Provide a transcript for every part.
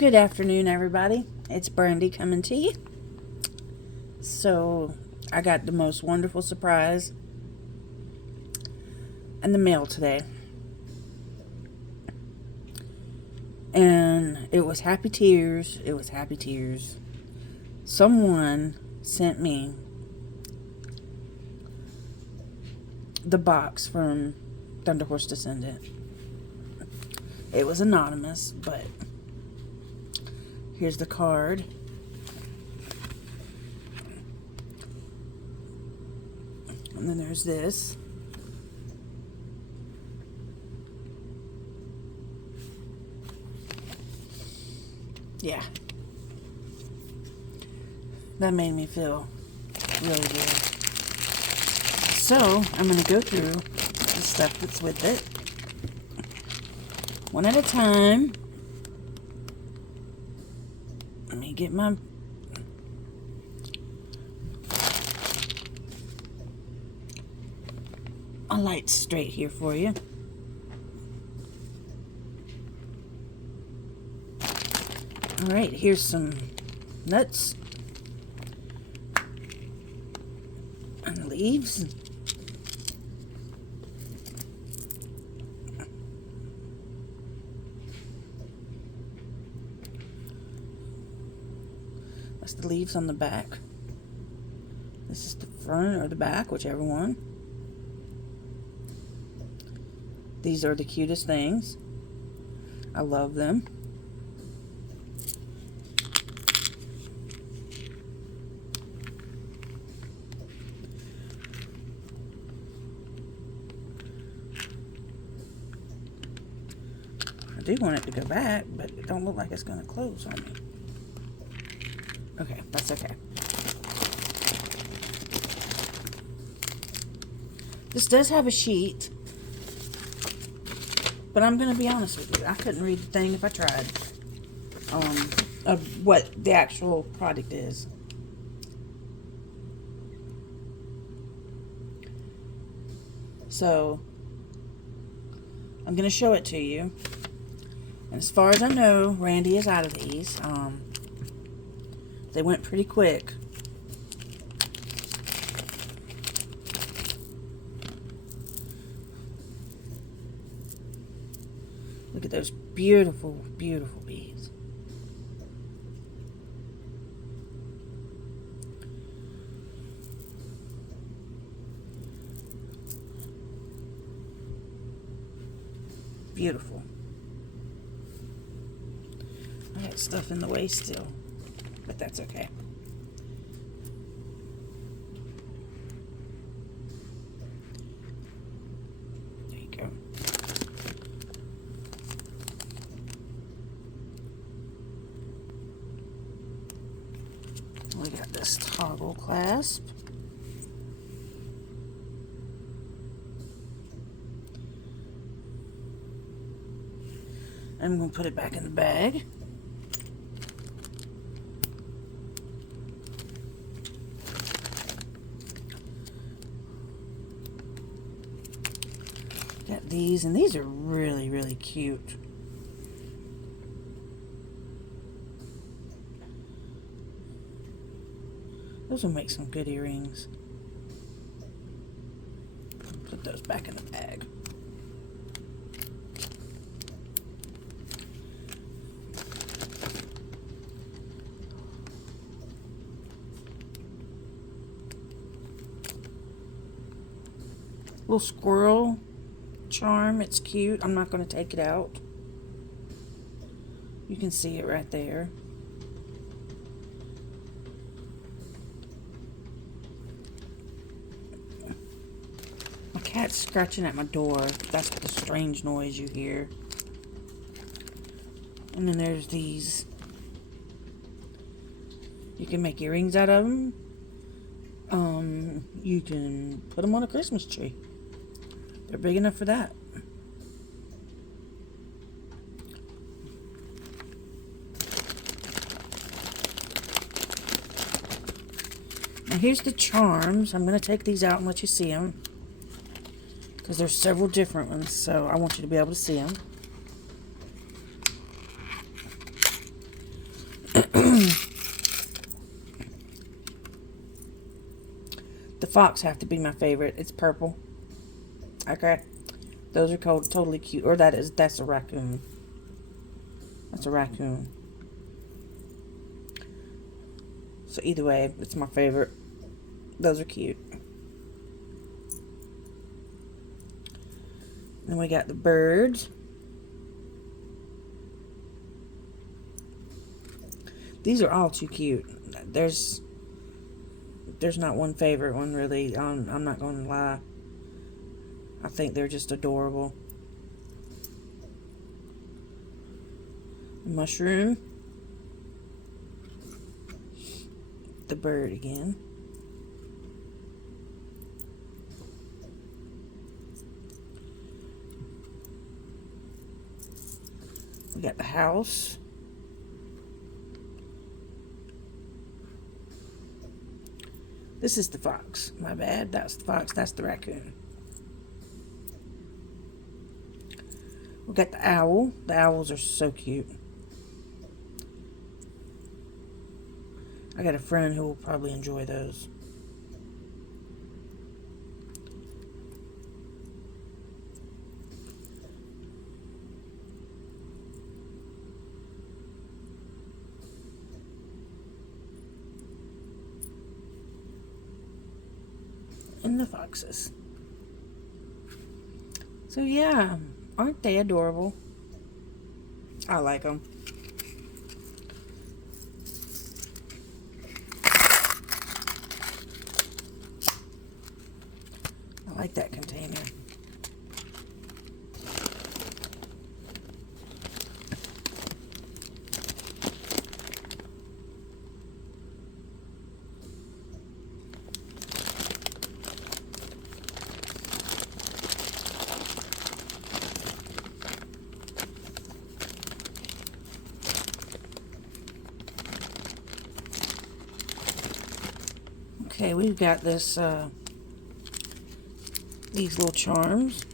Good afternoon, everybody. It's Brandy coming to you. So, I got the most wonderful surprise in the mail today. And it was happy tears. It was happy tears. Someone sent me the box from Thunderhorse Descendant. It was anonymous, but here's the card. And then there's this. Yeah. That made me feel really good. So, I'm going to go through the stuff that's with it. One at a time. Let me get my lights straight here for you. Alright, here's some nuts and leaves. That's the leaves on the back. This is the front or the back, whichever one. These are the cutest things. I love them. I do want it to go back, but it don't look like it's going to close on me. Okay, that's okay. This does have a sheet, but I'm going to be honest with you. I couldn't read the thing if I tried. Of what the actual product is. So, I'm going to show it to you. And as far as I know, Randy is out of these. They went pretty quick. Look at those beautiful, beautiful beads. Beautiful. I got stuff in the way still, but that's okay. There you go. We got this toggle clasp. I'm going to put it back in the bag. Got these, and these are really, really cute. Those will make some good earrings. Put those back in the bag. Little squirrel charm. It's cute. I'm not going to take it out. You can see it right there. My cat's scratching at my door. That's the strange noise you hear. And then there's these. You can make earrings out of them. You can put them on a Christmas tree. They're big enough for that. Now here's the charms. I'm going to take these out and let you see them, because there's several different ones, so I want you to be able to see them. fox have to be my favorite. It's purple. Okay. Those are totally cute. Or that's a raccoon. That's a raccoon. So either way, it's my favorite. Those are cute. Then we got the birds. These are all too cute. There's not one favorite one really. I'm not going to lie. I think they're just adorable. The mushroom. The bird again. We got the house. This is the fox. My bad. That's the fox. That's the raccoon. We got the owl. The owls are so cute. I got a friend who will probably enjoy those. And the foxes. So yeah, aren't they adorable? I like them. I like that container. Okay, we've got this, these little charms.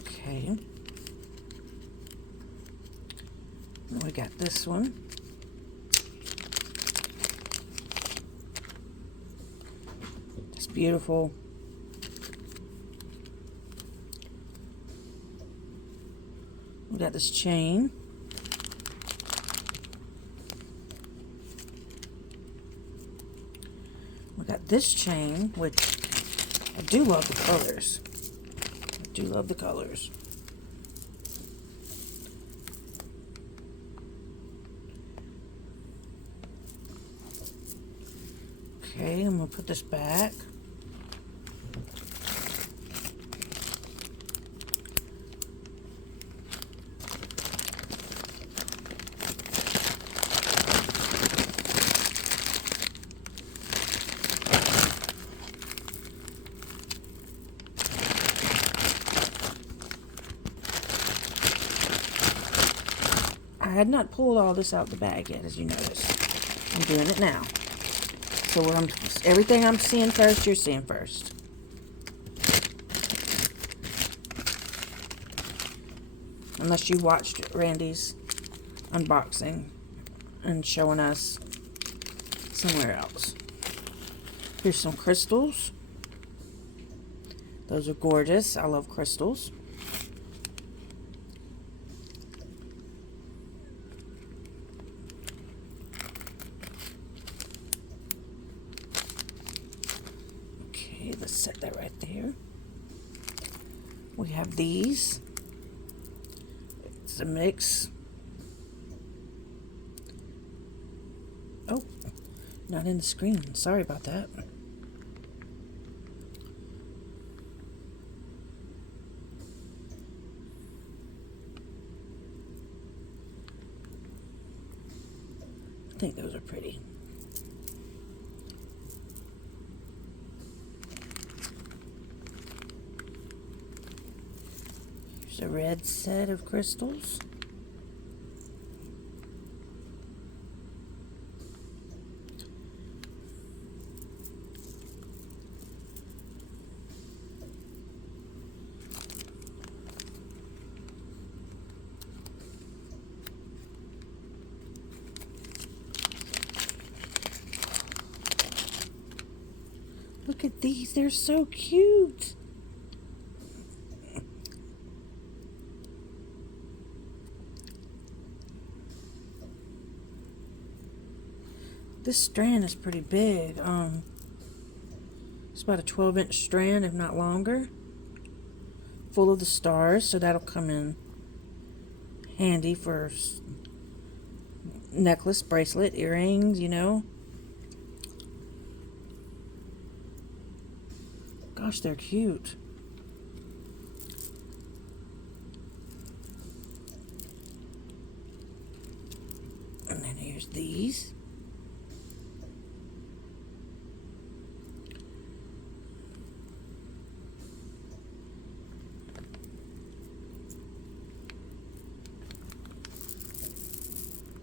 Okay. We got this one. It's beautiful. We got this chain. We got this chain, which I do love the colors. I do love the colors. Okay, I'm going to put this back. I had not pulled all this out the bag yet, as you notice. I'm doing it now. So everything I'm seeing first, you're seeing first. Unless you watched Randy's unboxing and showing us somewhere else. Here's some crystals. Those are gorgeous. I love crystals. Let's set that right there. We have these. It's a mix. Oh, not in the screen. Sorry about that. I think those are pretty. There's a red set of crystals. Look at these, they're so cute. This strand is pretty big. It's about a 12-inch strand, if not longer. Full of the stars, so that'll come in handy for necklace, bracelet, earrings, you know. Gosh, they're cute. And then here's these.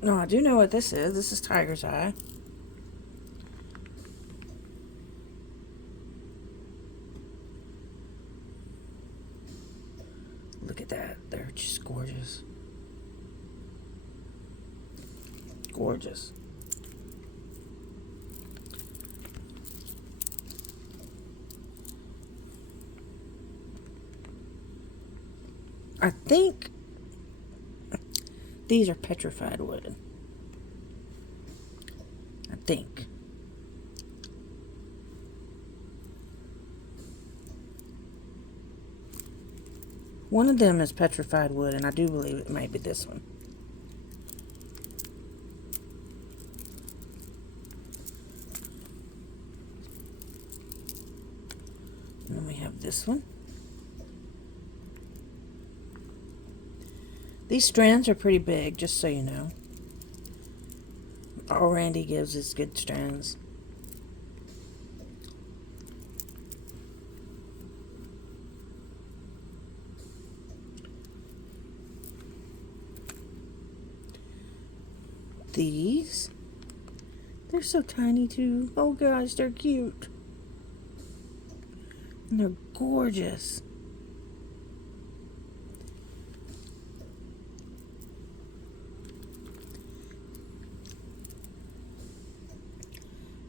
No, I do know what this is. This is tiger's eye. Look at that. They're just gorgeous. Gorgeous. I think these are petrified wood. I think. One of them is petrified wood, and I do believe it might be this one. And then we have this one. These strands are pretty big, just so you know. All Randy gives is good strands. These, they're so tiny too. Oh gosh, they're cute. And they're gorgeous.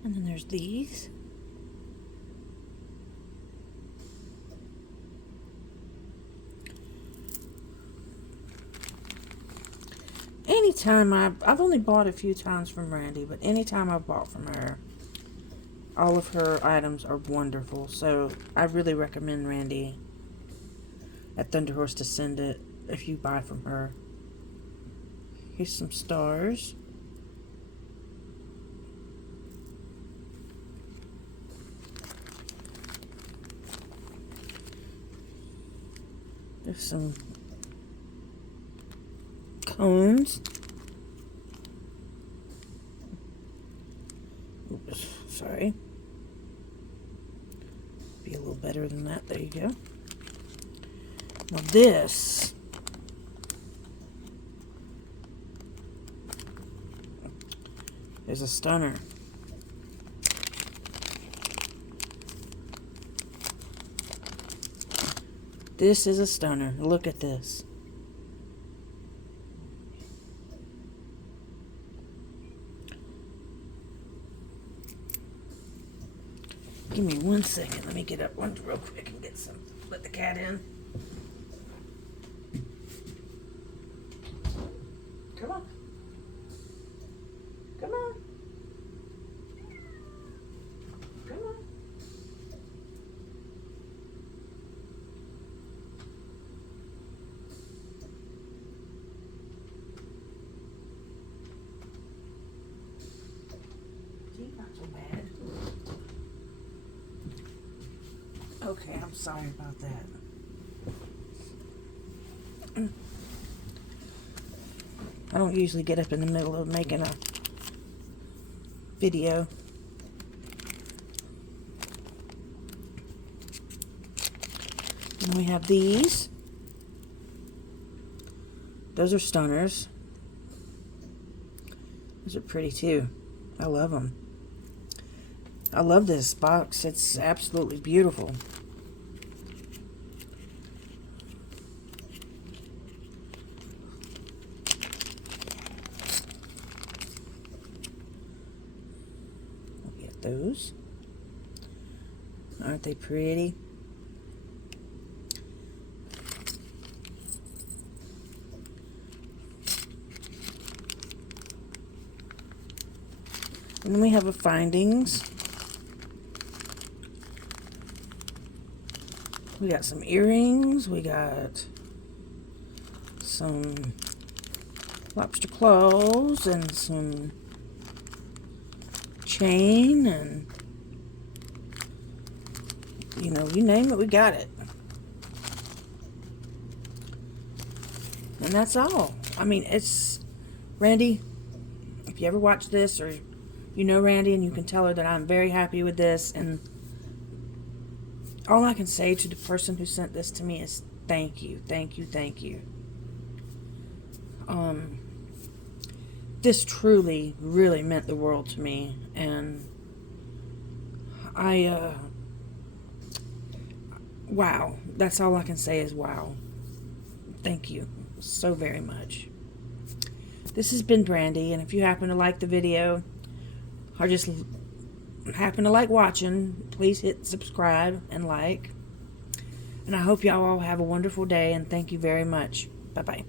And then there's these. Anytime I've only bought a few times from Randy, but anytime I've bought from her, all of her items are wonderful. So I really recommend Randy at Thunderhorse Descendant if you buy from her. Here's some stars. There's some cones. Oops, sorry. Be a little better than that. There you go. Now this is a stunner. This is a stunner. Look at this. Give me 1 second. Let me get up one real quick and get some. Let the cat in. Come on. Come on. Come on. She's not so bad. Okay, I'm sorry about that. I don't usually get up in the middle of making a video. And we have these. Those are stunners. Those are pretty too. I love them. I love this box. It's absolutely beautiful. We'll get those. Aren't they pretty? And then we have a findings. We got some earrings. We got some lobster claws and some chain, and you know, you name it, we got it. And that's all. I mean, it's Randy. If you ever watch this, or you know Randy, and you can tell her that I'm very happy with this, and all I can say to the person who sent this to me is thank you, thank you, thank you. This truly, really meant the world to me, and wow, that's all I can say is wow. Thank you so very much. This has been Brandy, and if you happen to like the video, or just happen to like watching, please hit subscribe and like. And I hope y'all all have a wonderful day, and thank you very much. Bye-bye.